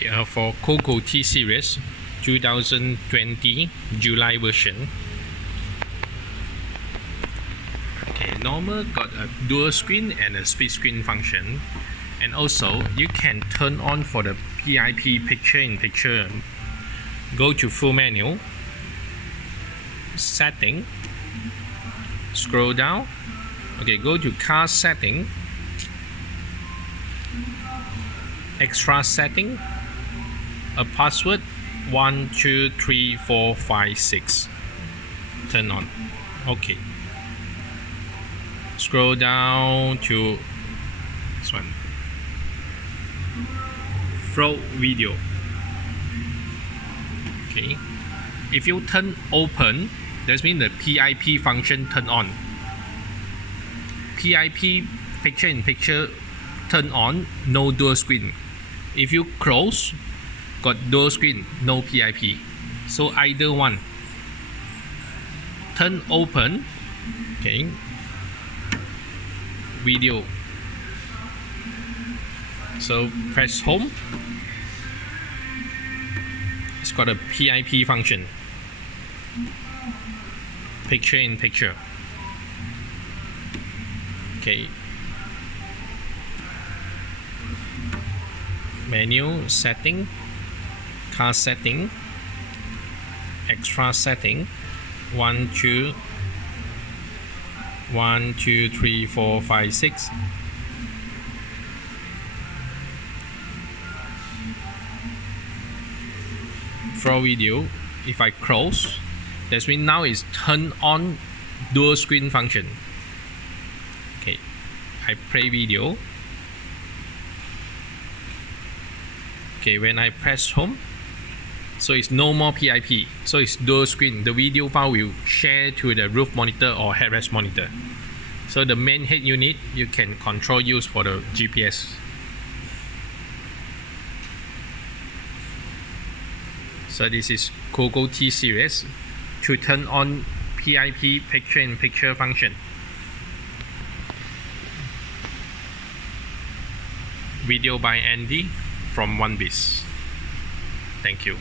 Okay, for Cogoo T Series 2020 July version. Okay, normal got a dual screen and a split screen function, and also you can turn on for the PIP picture in picture. Go to full menu, setting, scroll down. Okay, go to car setting, extra setting, a password 123456, turn on. Okay, scroll down to this one, float video. Okay, if you turn open, that means the PIP function turn on. PIP picture in picture turn on, no dual screen. If you close, got dual screen, no PIP. So either one. Turn open. Okay, video. So press home. It's got a PIP function, picture in picture. Okay, menu, setting, car setting, extra setting, 1 2 3 4 5 6. For video, if I close, that means now is turn on dual screen function. Okay, I play video. Okay, when I press home, so it's no more PIP, so it's dual screen. The video file will share to the roof monitor or headrest monitor. So the main head unit you can control use for the GPS. So this is Cogoo T Series to turn on PIP picture in picture function. Video by Andy from 1Biz. Thank you.